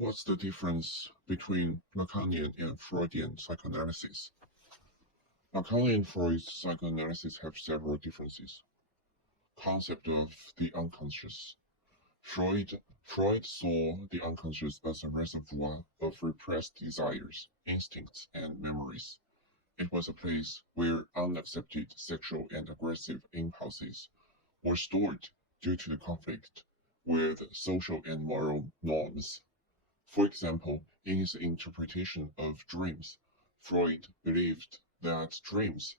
What's the difference between Lacanian and Freudian psychoanalysis? Lacanian and Freud's psychoanalysis have several differences. Concept of the unconscious. Freud saw the unconscious as a reservoir of repressed desires, instincts, and memories. It was a place where unaccepted sexual and aggressive impulses were stored due to the conflict with social and moral norms. For example, in his interpretation of dreams, Freud believed that dreams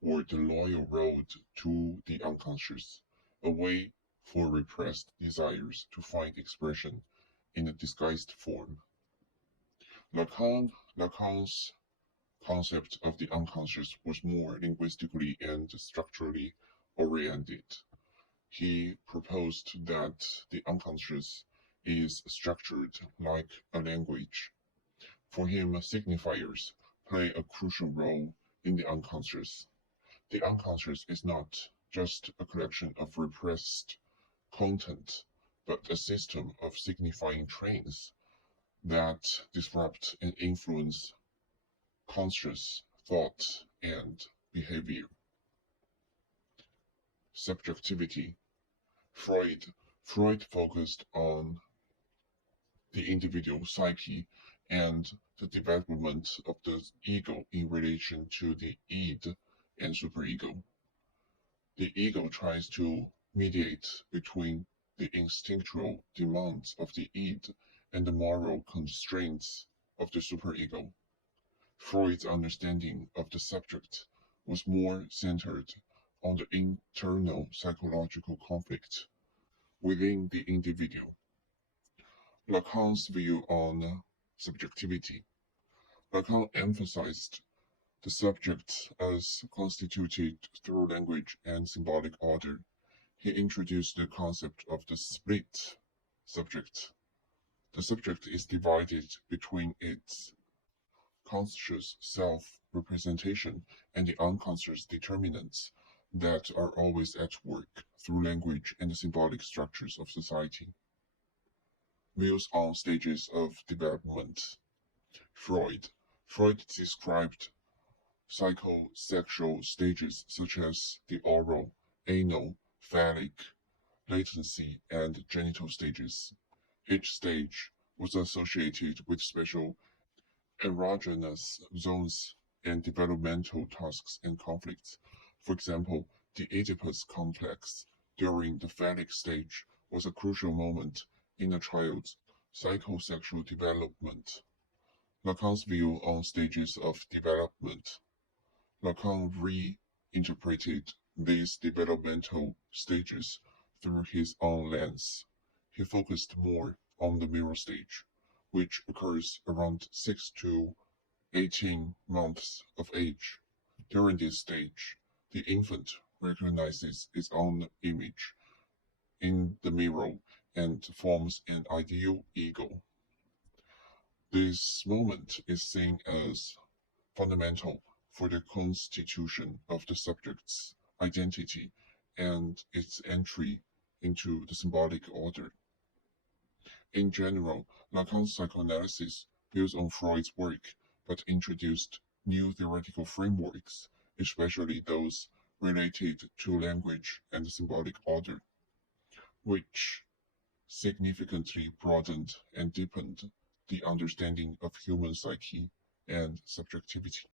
were the loyal road to the unconscious, a way for repressed desires to find expression in a disguised form. Lacan's concept of the unconscious was more linguistically and structurally oriented. He proposed that the unconscious is structured like a language. For him, signifiers play a crucial role in the unconscious. The unconscious is not just a collection of repressed content, but a system of signifying trains that disrupt and influence conscious thought and behavior. Subjectivity. Freud focused on the individual psyche and the development of the ego in relation to the id and superego. The ego tries to mediate between the instinctual demands of the id and the moral constraints of the superego. Freud's understanding of the subject was more centered on the internal psychological conflict within the individual. Lacan's view on subjectivity. Lacan emphasized the subject as constituted through language and symbolic order. He introduced the concept of the split subject. The subject is divided between its conscious self-representation and the unconscious determinants that are always at work through language and the symbolic structures of society. Views on stages of development. Freud described psychosexual stages such as the oral, anal, phallic, latency, and genital stages. Each stage was associated with special erogenous zones and developmental tasks and conflicts. For example, the Oedipus complex during the phallic stage was a crucial moment in a child's psychosexual development. Lacan's view on stages of development. Lacan reinterpreted these developmental stages through his own lens. He focused more on the mirror stage, which occurs around 6 to 18 months of age. During this stage, the infant recognizes its own image in the mirror and forms an ideal ego. This moment is seen as fundamental for the constitution of the subject's identity and its entry into the symbolic order. In general, Lacan's psychoanalysis builds on Freud's work but introduced new theoretical frameworks, especially those related to language and the symbolic order, which significantly broadened and deepened the understanding of human psyche and subjectivity.